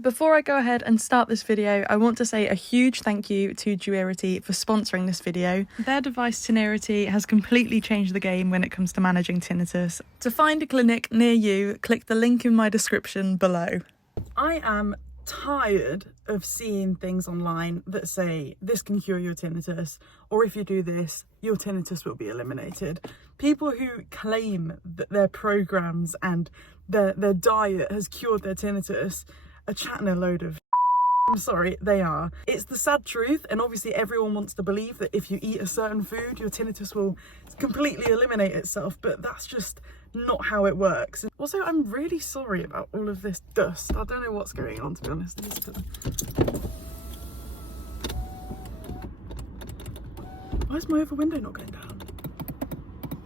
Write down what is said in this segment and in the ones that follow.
Before I go ahead and start this video, I want to say a huge thank you to Duirity for sponsoring this video. Their device Tinnitus has completely changed the game when it comes to managing tinnitus. To find a clinic near you, click the link in my description below. I am tired of seeing things online that say this can cure your tinnitus, or if you do this, your tinnitus will be eliminated. People who claim that their programs and their diet has cured their tinnitus are chatting a load of I'm sorry, they are. It's the sad truth, and obviously everyone wants to believe that if you eat a certain food, your tinnitus will completely eliminate itself, but that's just not how it works. Also, I'm really sorry about all of this dust. I don't know what's going on, to be honest. Why is my other window not going down?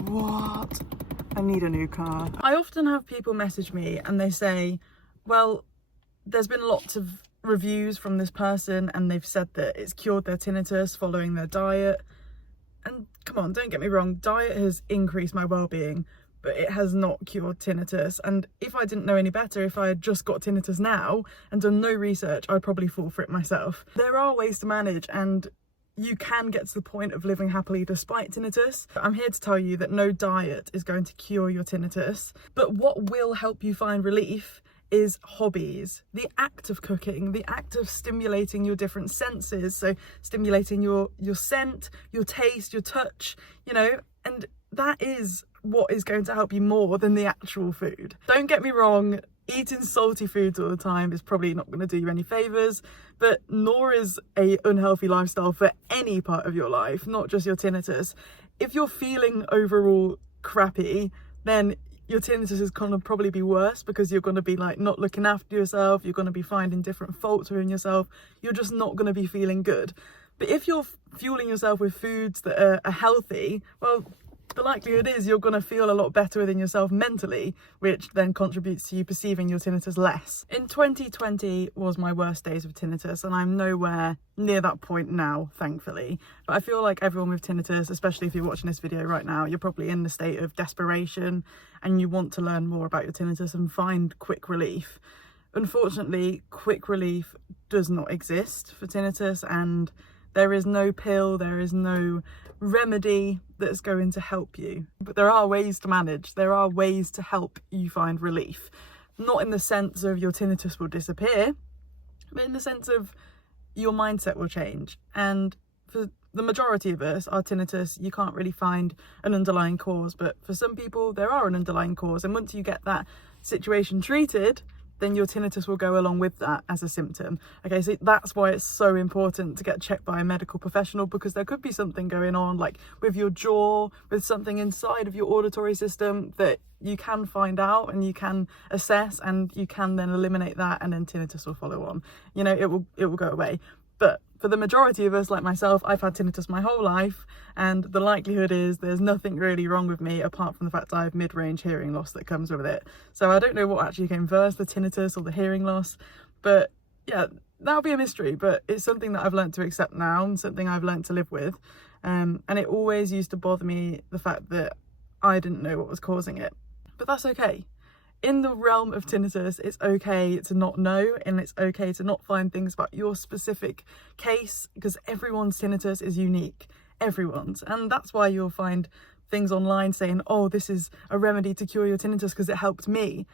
What? I need a new car. I often have people message me and they say, well, there's been lots of reviews from this person and they've said that it's cured their tinnitus following their diet. And come on, don't get me wrong, diet has increased my well-being, but it has not cured tinnitus. And if I didn't know any better, if I had just got tinnitus now and done no research, I'd probably fall for it myself. There are ways to manage, and you can get to the point of living happily despite tinnitus. I'm here to tell you that no diet is going to cure your tinnitus, but what will help you find relief is hobbies, the act of cooking, the act of stimulating your different senses, so stimulating your scent, your taste, your touch, you know, and that is what is going to help you more than the actual food. Don't get me wrong, eating salty foods all the time is probably not going to do you any favours, but nor is a unhealthy lifestyle for any part of your life, not just your tinnitus. If you're feeling overall crappy, then your tinnitus is going to probably be worse, because you're going to be like not looking after yourself, you're going to be finding different faults within yourself, you're just not going to be feeling good. But if you're fueling yourself with foods that are healthy, well, the likelihood is you're going to feel a lot better within yourself mentally, which then contributes to you perceiving your tinnitus less. In 2020 was my worst days of tinnitus, and I'm nowhere near that point now, thankfully. But I feel like everyone with tinnitus, especially if you're watching this video right now, you're probably in the state of desperation and you want to learn more about your tinnitus and find quick relief. Unfortunately, quick relief does not exist for tinnitus, and there is no pill, there is no remedy that's going to help you. But there are ways to manage, there are ways to help you find relief. Not in the sense of your tinnitus will disappear, but in the sense of your mindset will change. And for the majority of us, our tinnitus, you can't really find an underlying cause, but for some people there are an underlying cause, and once you get that situation treated, then your tinnitus will go along with that as a symptom. Okay, so that's why it's so important to get checked by a medical professional, because there could be something going on, like with your jaw, with something inside of your auditory system that you can find out and you can assess, and you can then eliminate that, and then tinnitus will follow on. You know, it will go away. But for the majority of us, like myself, I've had tinnitus my whole life, and the likelihood is there's nothing really wrong with me apart from the fact I have mid-range hearing loss that comes with it. So I don't know what actually came first, the tinnitus or the hearing loss, but yeah, that'll be a mystery, but it's something that I've learned to accept now and something I've learned to live with. And it always used to bother me, the fact that I didn't know what was causing it, but that's okay. In the realm of tinnitus, it's okay to not know, and it's okay to not find things about your specific case, because everyone's tinnitus is unique, everyone's. And that's why you'll find things online saying, oh, this is a remedy to cure your tinnitus because it helped me.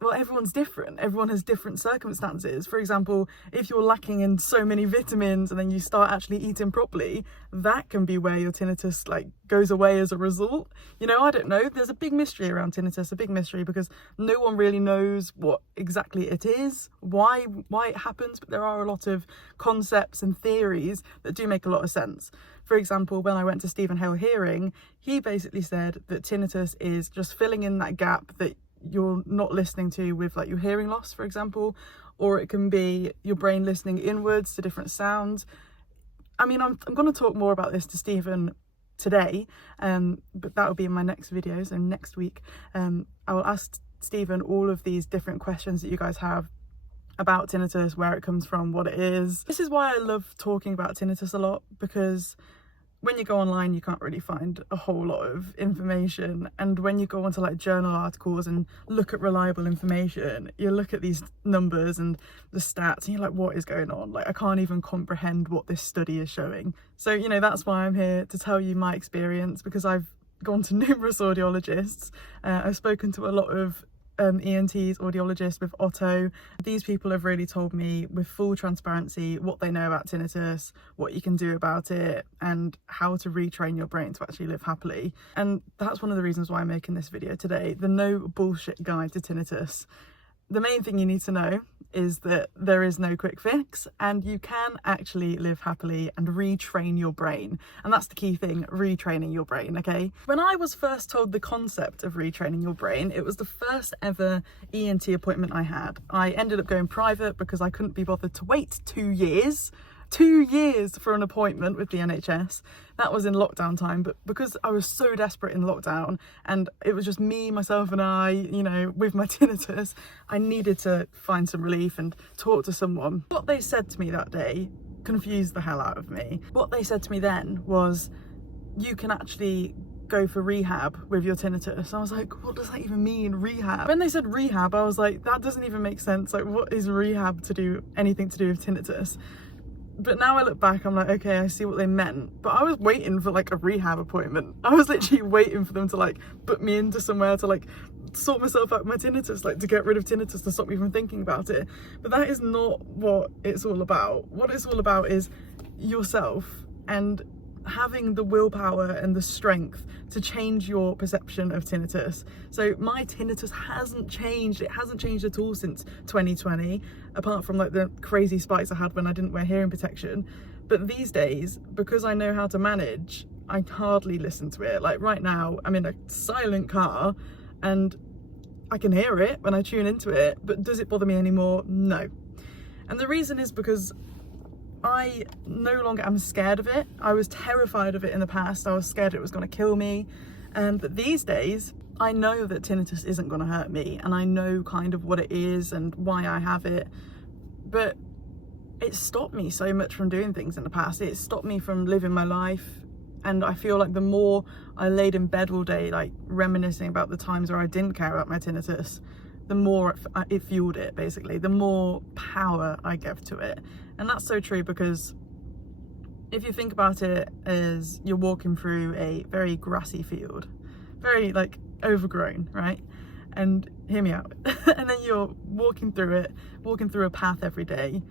Well, everyone's different. Everyone has different circumstances. For example, if you're lacking in so many vitamins and then you start actually eating properly, that can be where your tinnitus like goes away as a result. You know, I don't know. There's a big mystery around tinnitus, a big mystery, because no one really knows what exactly it is, why it happens, but there are a lot of concepts and theories that do make a lot of sense. For example, when I went to Stephen Hale Hearing, he basically said that tinnitus is just filling in that gap that you're not listening to with like your hearing loss, for example, or it can be your brain listening inwards to different sounds. I mean, I'm going to talk more about this to Stephen today, but that will be in my next video. So next week I will ask Stephen all of these different questions that you guys have about tinnitus, where it comes from, what it is. This is why I love talking about tinnitus a lot, because when you go online, you can't really find a whole lot of information. And when you go onto like journal articles and look at reliable information, you look at these numbers and the stats and you're like, what is going on? Like, I can't even comprehend what this study is showing. So, you know, that's why I'm here to tell you my experience, because I've gone to numerous audiologists. I've spoken to a lot of ENTs, audiologists with Otto. These people have really told me with full transparency what they know about tinnitus, what you can do about it, and how to retrain your brain to actually live happily. And that's one of the reasons why I'm making this video today, the no bullshit guide to tinnitus. The main thing you need to know is that there is no quick fix, and you can actually live happily and retrain your brain. And that's the key thing, retraining your brain, okay? When I was first told the concept of retraining your brain, it was the first ever ENT appointment I had. I ended up going private because I couldn't be bothered to wait 2 years. 2 years for an appointment with the NHS. That was in lockdown time, but because I was so desperate in lockdown and it was just me, myself and I, you know, with my tinnitus, I needed to find some relief and talk to someone. What they said to me that day confused the hell out of me. What they said to me then was, you can actually go for rehab with your tinnitus. I was like, what does that even mean, rehab? When they said rehab, I was like, that doesn't even make sense. Like, what is rehab to do, anything to do with tinnitus? But now I look back, I'm like, okay, I see what they meant. But I was waiting for like a rehab appointment. I was literally waiting for them to like put me into somewhere to like sort myself out with my tinnitus, like to get rid of tinnitus, to stop me from thinking about it. But that is not what it's all about. What it's all about is yourself and having the willpower and the strength to change your perception of tinnitus. So my tinnitus hasn't changed. It hasn't changed at all since 2020, apart from like the crazy spikes I had when I didn't wear hearing protection. But these days, because I know how to manage, I hardly listen to it. Like right now, I'm in a silent car and I can hear it when I tune into it, but does it bother me anymore? No. And the reason is because I no longer am scared of it. I was terrified of it in the past. I was scared it was going to kill me. But these days, I know that tinnitus isn't going to hurt me, and I know kind of what it is and why I have it. But it stopped me so much from doing things in the past. It stopped me from living my life. And I feel like the more I laid in bed all day, like reminiscing about the times where I didn't care about my tinnitus, the more it fueled it, basically, the more power I gave to it. And that's so true, because if you think about it as you're walking through a very grassy field, very like overgrown, right? And hear me out. And then you're walking through a path every day.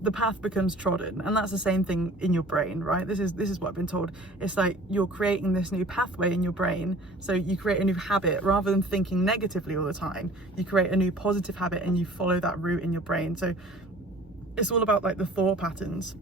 The path becomes trodden, and that's the same thing in your brain, right? This is what I've been told. It's like you're creating this new pathway in your brain, so you create a new habit. Rather than thinking negatively all the time, you create a new positive habit and you follow that route in your brain. So it's all about like the thought patterns.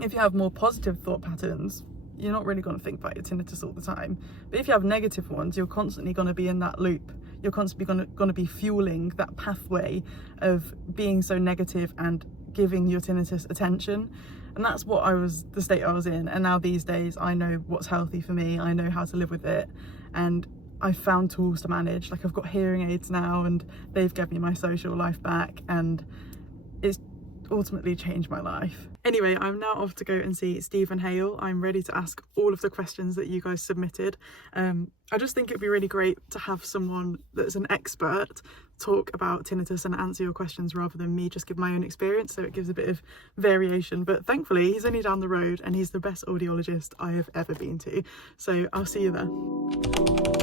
If you have more positive thought patterns, you're not really going to think about your tinnitus all the time. But if you have negative ones, you're constantly going to be in that loop. You're constantly going to be fueling that pathway of being so negative and giving your tinnitus attention. And that's the state I was in. And now these days I know what's healthy for me. I know how to live with it, and I've found tools to manage. Like, I've got hearing aids now, and they've given me my social life back, and it's ultimately changed my life. Anyway, I'm now off to go and see Stephen Hale. I'm ready to ask all of the questions that you guys submitted. I just think it'd be really great to have someone that's an expert talk about tinnitus and answer your questions, rather than me just give my own experience, so it gives a bit of variation. But thankfully he's only down the road, and he's the best audiologist I have ever been to, so I'll see you there.